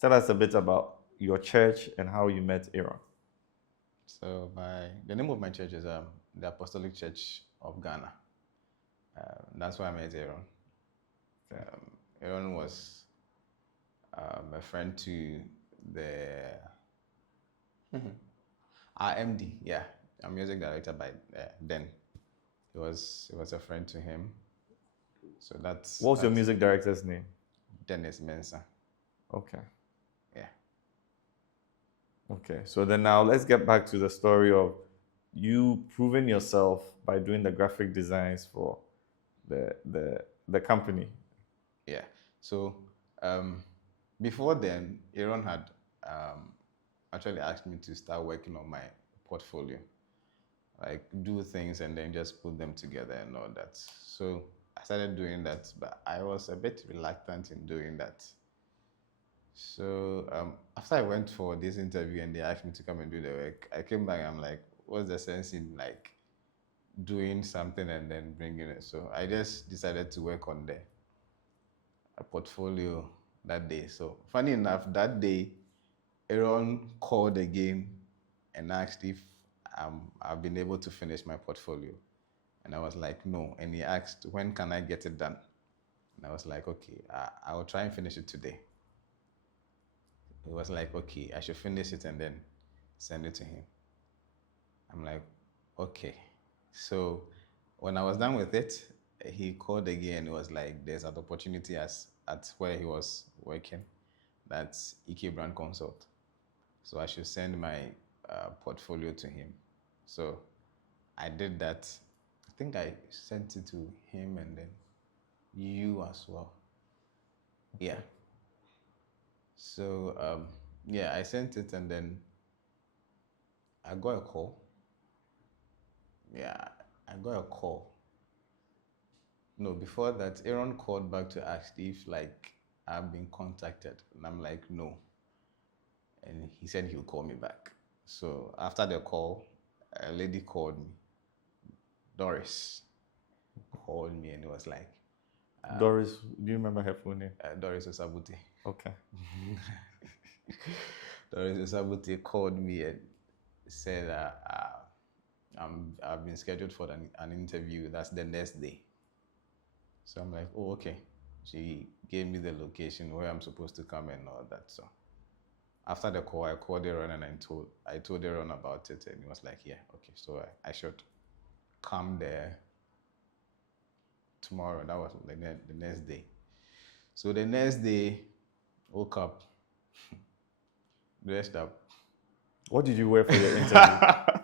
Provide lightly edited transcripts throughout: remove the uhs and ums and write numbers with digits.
Tell us a bit about your church and how you met Aaron. So the name of my church is the Apostolic Church of Ghana. That's why I met Aaron. Aaron was a friend to the our MD, yeah, a music director by then. He was a friend to him. So What's your music director's name? Dennis Mensah. Okay. Yeah. Okay. So then now let's get back to the story of you proving yourself by doing the graphic designs for the company. Yeah. So before then, Aaron had actually asked me to start working on my portfolio, like do things and then just put them together and all that. So I started doing that, but I was a bit reluctant in doing that. So after I went for this interview and they asked me to come and do the work, I came back. I'm like, what's the sense in like doing something and then bringing it? So I just decided to work on a portfolio that day. So funny enough, that day, Aaron called again and asked if I've been able to finish my portfolio. And I was like, no. And he asked, when can I get it done? And I was like, okay, I will try and finish it today. He was like, okay, I should finish it and then send it to him. I'm like, okay. So when I was done with it, he called again. It was like, there's an opportunity at where he was working. That's EK Brand Consult. So I should send my portfolio to him. So I did that. I think I sent it to him and then you as well. Yeah. So yeah, I sent it and then I got a call. Yeah, I got a call. No, before that, Aaron called back to ask if like I've been contacted, and I'm like no. And he said he'll call me back. So after the call, a lady called me. Doris called me and it was like, Doris, do you remember her full name? Doris Osabuti. Okay. Doris Osabuti called me and said I've been scheduled for an interview. That's the next day. So I'm like, oh, okay. She gave me the location where I'm supposed to come and all that. So after the call, I called Aaron and I told Aaron about it, and he was like, yeah, okay. So I should come there tomorrow. That was the next day. So the next day, woke up, dressed up. What did you wear for your interview?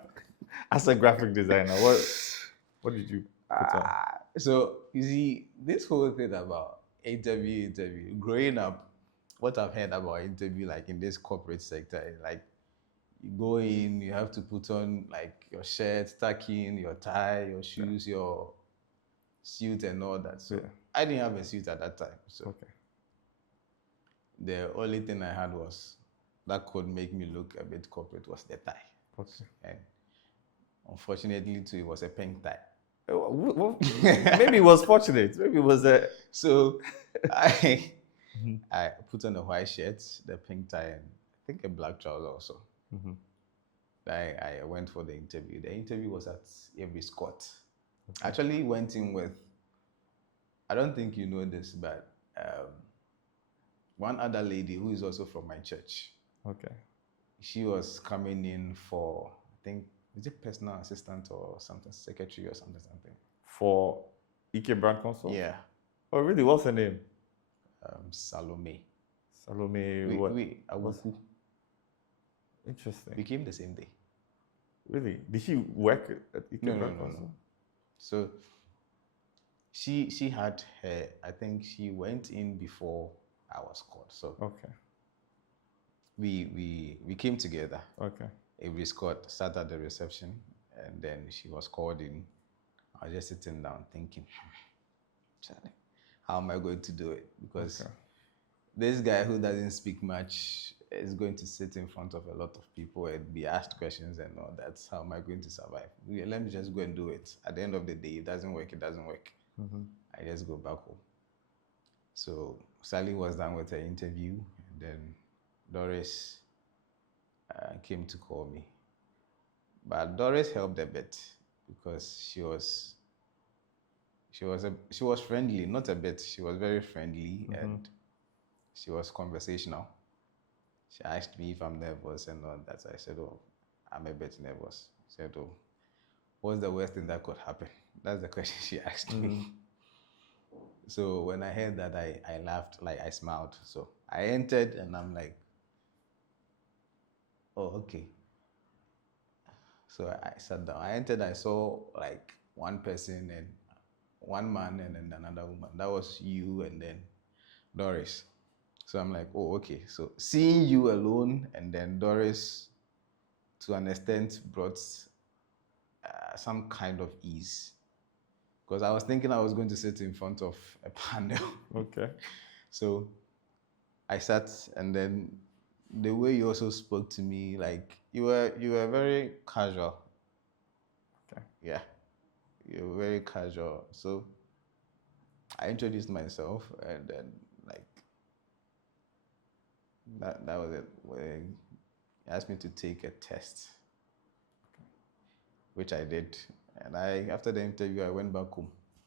As a graphic designer, what did you put on? So you see, this whole thing about interview, growing up, what I've heard about interview, like in this corporate sector, is like you go in, you have to put on like your shirt, tuck in, your tie, your shoes, your suit and all that. So I didn't have a suit at that time. So the only thing I had was that could make me look a bit corporate was the tie. Okay. And unfortunately too, it was a pink tie. Maybe it was fortunate. Maybe it was a. So I put on a white shirt, the pink tie, and I think a black trouser also. I went for the interview. The interview was at Avery Scott. I actually went in with, I don't think you know this, but one other lady who is also from my church. Okay. She was coming in for, I think, is it personal assistant or something, secretary or something. For EK Brand Consult? Yeah. Oh, really? What's her name? Salome. Salome, what? Awuku. Interesting. We came the same day. Really? Did she work at EK Brand Consult? No. So she had her, I think she went in before I was called. So okay. We came together. Okay. Avery Scott sat at the reception and then she was called in. I was just sitting down thinking, how am I going to do it? Because this guy who doesn't speak much is going to sit in front of a lot of people and be asked questions and all that. How am I going to survive? Let me just go and do it. At the end of the day, it doesn't work, it doesn't work. I just go back home. So Sally was done with her interview and then Doris came to call me. But Doris helped a bit because she was friendly, not a bit. She was very friendly and she was conversational. She asked me if I'm nervous and all that. I said, "Oh, I'm a bit nervous." She said, "Oh, what's the worst thing that could happen?" That's the question she asked me. So when I heard that, I laughed, like I smiled. So I entered and I'm like, "Oh, okay." So I sat down. I entered, I saw like one person and one man and then another woman. That was you and then Doris. So I'm like, oh, okay. So seeing you alone and then Doris, to an extent, brought some kind of ease. Because I was thinking I was going to sit in front of a panel. Okay. So I sat, and then the way you also spoke to me, like you were very casual. Okay. Yeah, you were very casual. So I introduced myself, and then like that was it. He asked me to take a test, which I did. And after the interview, I went back home.